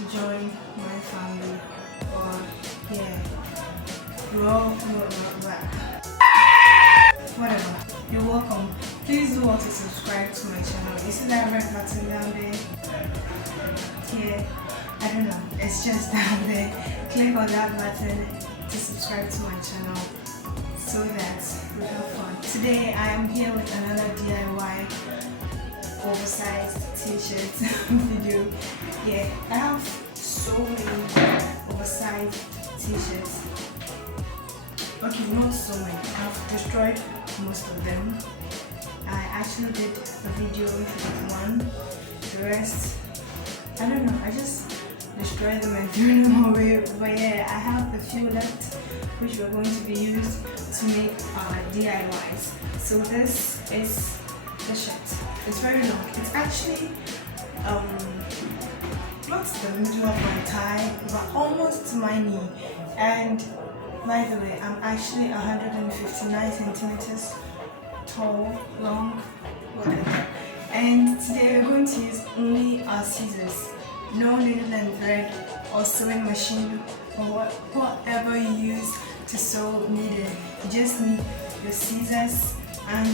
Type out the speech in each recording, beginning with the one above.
to join my family, or yeah, whatever, you're welcome. Please do want to subscribe to my channel. You see that red button down there? Yeah, I don't know, it's just down there. Click on that button to subscribe to my channel so that we have fun. Today I am here with another DIY oversized t-shirt video. Yeah, I have so many oversized t-shirts. Okay, not so many. I've destroyed most of them. I actually did a video with one. The rest, I don't know, I just destroyed them and threw them away. But yeah, I have a few left which we're going to be used to make our DIYs. So this is the shirt. It's very long. It's actually not the middle of my thigh, but almost to my knee. And by the way, I'm actually 159 centimeters tall, long, whatever. And today we're going to use only our scissors. No needle and thread or sewing machine or whatever you use to sew needle. You just need your scissors and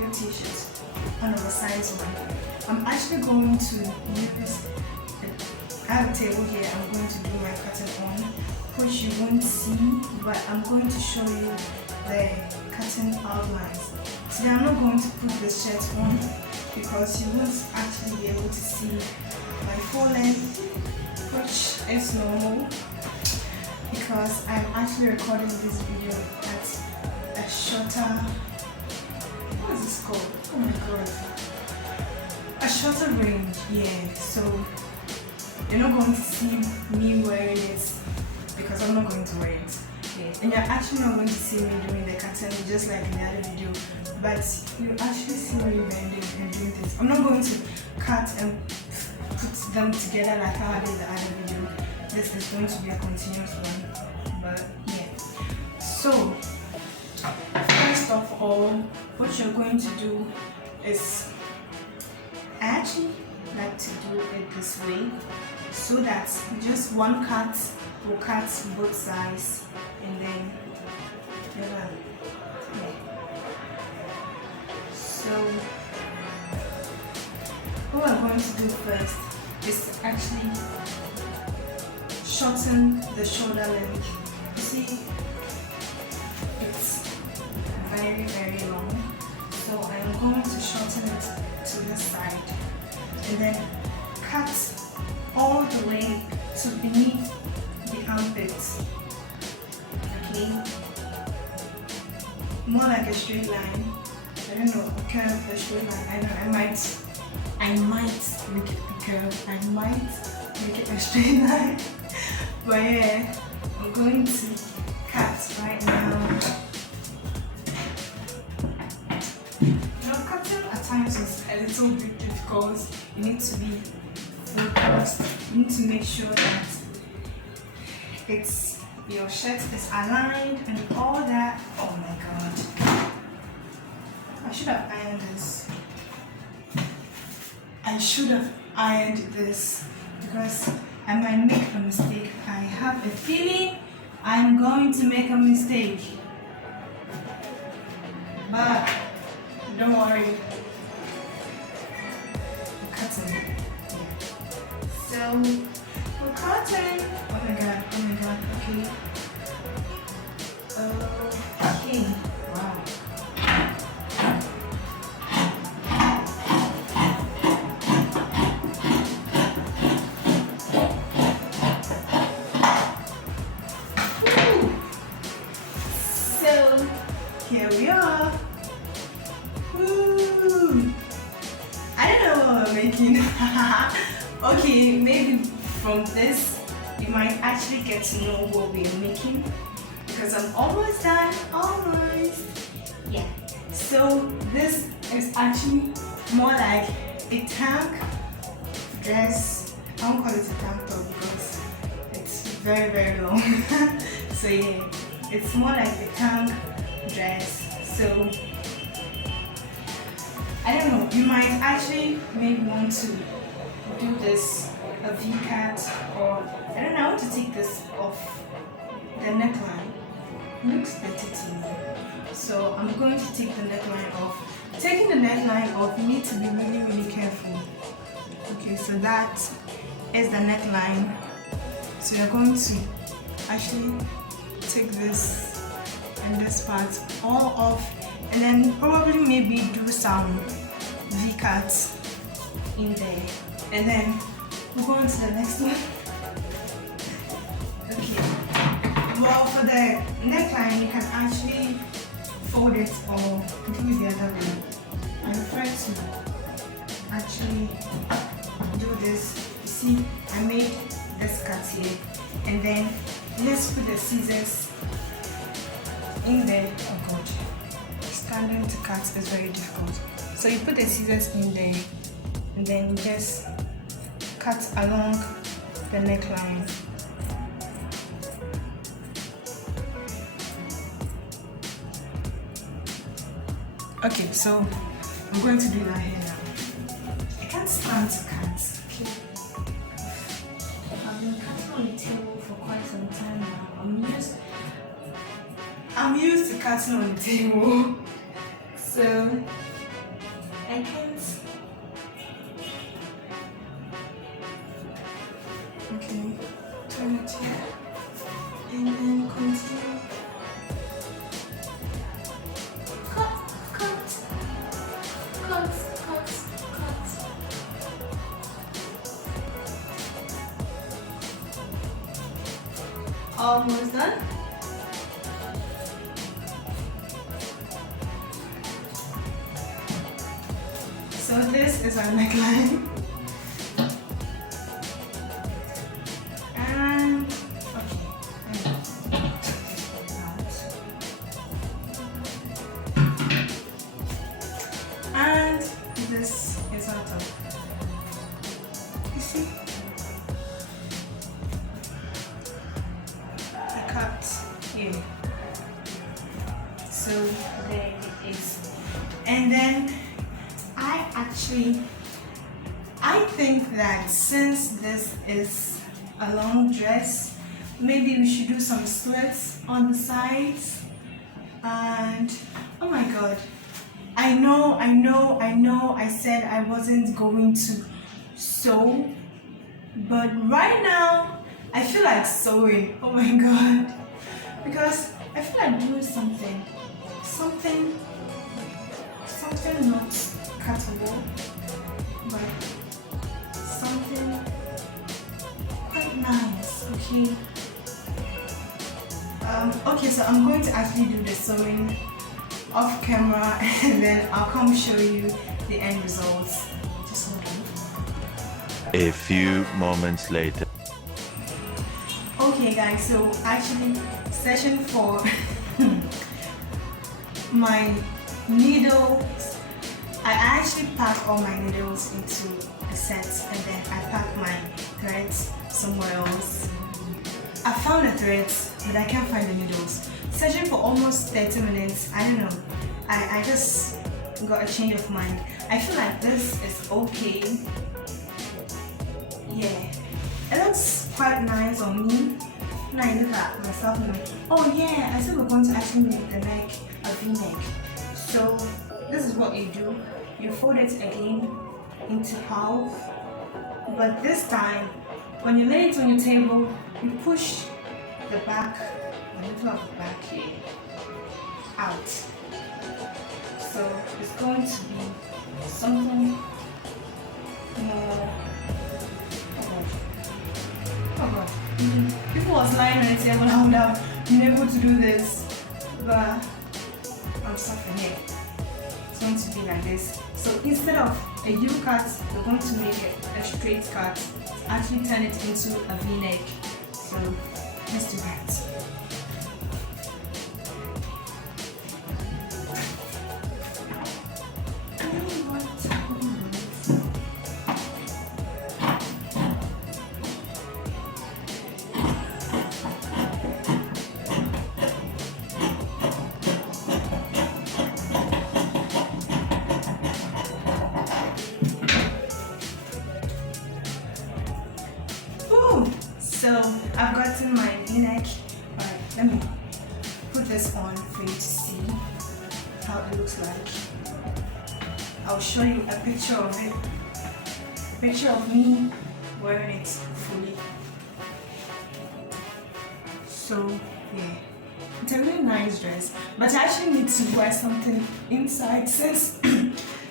your t-shirt, an oversized one. I'm actually going to use, I have a table here I'm going to do my cutting on, which you won't see, but I'm going to show you the cutting outlines. Today I'm not going to put the shirt on because you won't actually be able to see my full length, which is normal because I'm actually recording this video at a shorter, what is this called? Oh my god, a shorter range. Yeah, so you're not going to see me wearing it because I'm not going to wear it. Yeah. And you're actually not going to see me doing the cutting just like in the other video, but you actually see me bending and doing this. I'm not going to cut and put them together like how I did the other video. This is going to be a continuous one, but yeah. So first of all, what you're going to do is, I actually like to do it this way so that just one cut will cut both sides and then you're done. Yeah. So what I'm going to do first is actually shorten the shoulder length. You see, it's very, very long. So I am going to shorten it to this side and then cut all the way to beneath the armpits. Okay? More like a straight line. I don't know, a curve, a straight line. I know, I might make it a curve. I might make it a straight line. But yeah, I'm going to cut right now. Now cutting at times is a little bit difficult. You need to be focused. You need to make sure that your shirt is aligned and all that. Oh my god. I should have ironed this. I should have ironed this because I might make a mistake. I have a feeling I'm going to make a mistake. But don't worry. I'm cutting. Yeah. So we're cutting. Oh my god, okay. Okay, wow. Here we are. Woo. I don't know what we're making. Okay, maybe from this you might actually get to know what we're making because I'm almost done. Almost. Yeah. So this is actually more like a tank dress. I won't call it a tank top because it's very, very long. So yeah, it's more like a tank dress. So I don't know, you might actually maybe want to do this a V-cut or I don't know, I want to take this off the neckline. Looks better to me. So I'm going to take the neckline off. Taking the neckline off, you need to be really, really careful. Okay, so that is the neckline. So you're going to actually take this and this part all off, and then probably maybe do some V-cuts in there, and then we'll go on to the next one. Okay, well, for the neckline you can actually fold it or do the other way. I prefer to actually do this. You see, I made this cut here, and then let's put the scissors in there. Oh god, standing to cut is very difficult. So you put the scissors in there, and then you just cut along the neckline. Okay, so I'm going to do that here now. I can't stand to cut. Okay. I've been cutting on the table for quite some time now. I'm used to cutting on the table, so I can't. Okay, turn it here and then continue. Almost done. So this is our neckline. And and this is our top. You see? Here. So there it is. And then I think that since this is a long dress, maybe we should do some slits on the sides. And oh my god, I know I said I wasn't going to sew, but right now I feel like sewing. Oh my god, because I feel like doing something not cuttable, but something quite nice. Okay. Okay, so I'm going to actually do the sewing off camera, and then I'll come show you the end results. Just hold on. A few moments later. Okay guys, so actually session 4, my needles, I actually pack all my needles into a set, and then I pack my threads somewhere else. I found the threads, but I can't find the needles. Searching for almost 30 minutes, I don't know, I just got a change of mind. I feel like this is okay. Yeah, it looks quite nice on me. Now I look at myself and I'm like, oh yeah, I said we're going to actually make the neck a V-neck. So this is what you do. You fold it again into half, but this time when you lay it on your table, you push the back, a little of the back here, out. So it's going to be something more. Oh god. If I was lying on the table, I would have been able to do this, but I'm suffering here. It's going to be like this. So instead of a U-cut, we're going to make a straight cut. Actually turn it into a V-neck. So let's do that. So I've gotten my v-neck. Alright, let me put this on for you to see how it looks like. I'll show you a picture of it. A picture of me wearing it fully. So yeah, it's a really nice dress, but I actually need to wear something inside since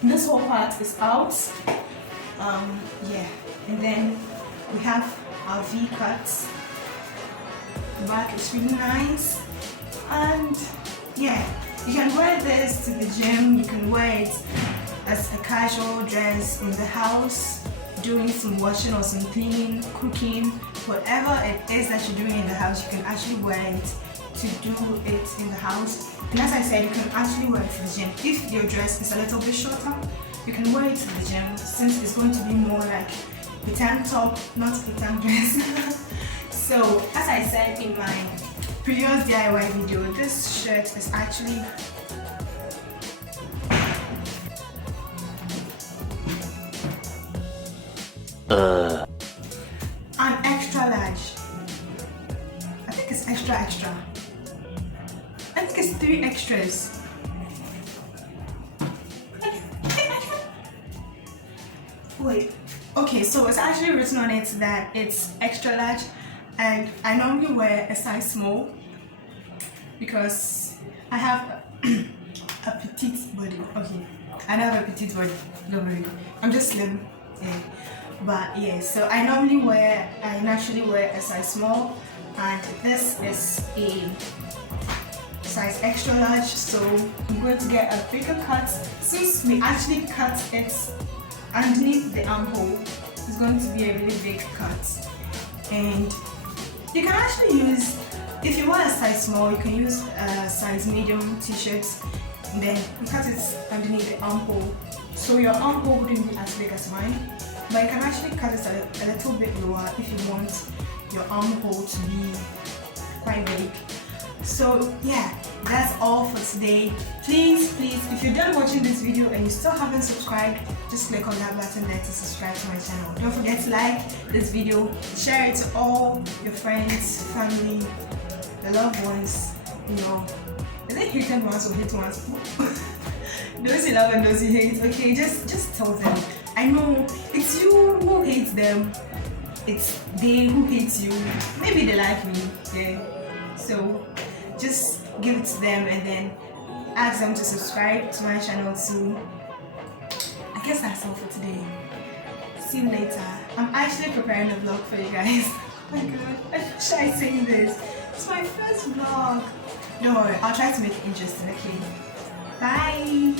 this whole part is out. Yeah, and then we have our V-cuts. The back is really nice, and yeah, you can wear this to the gym. You can wear it as a casual dress in the house, doing some washing or some cleaning, cooking, whatever it is that you're doing in the house. You can actually wear it to do it in the house. And as I said, you can actually wear it to the gym. If your dress is a little bit shorter, you can wear it to the gym, since it's going to be more like a tank top, not a tank dress. So as I said in my previous DIY video, this shirt is actually an extra large. I think it's extra. I think it's 3 extras. Wait, okay, so it's actually written on it that it's extra large, and I normally wear a size small because I have a petite body. Okay, I don't have a petite body, don't worry, I'm just slim. Yeah. But yeah, so I naturally wear a size small, and this is a size extra large, so I'm going to get a bigger cut. Since we actually cut it underneath the armhole, it's going to be a really big cut. And you can actually use, if you want a size small, you can use a size medium t-shirt, and then you cut it underneath the armhole, so your armhole wouldn't be as big as mine. But you can actually cut it a little bit lower if you want your armhole to be quite big. So yeah, that's all for today. Please, if you're done watching this video and you still haven't subscribed, just click on that button there to subscribe to my channel. Don't forget to like this video, share it to all your friends, family, the loved ones, you know. Is it hated ones or hate ones? Those you love and those you hate, okay? Just tell them. I know it's you who hates them, it's they who hate you. Maybe they like me, yeah. So just give it to them and then ask them to subscribe to my channel too. I guess that's all for today. See you later. I'm actually preparing a vlog for you guys. Oh my god, I wish I say this. It's my first vlog. Don't worry, I'll try to make it interesting, okay? Bye!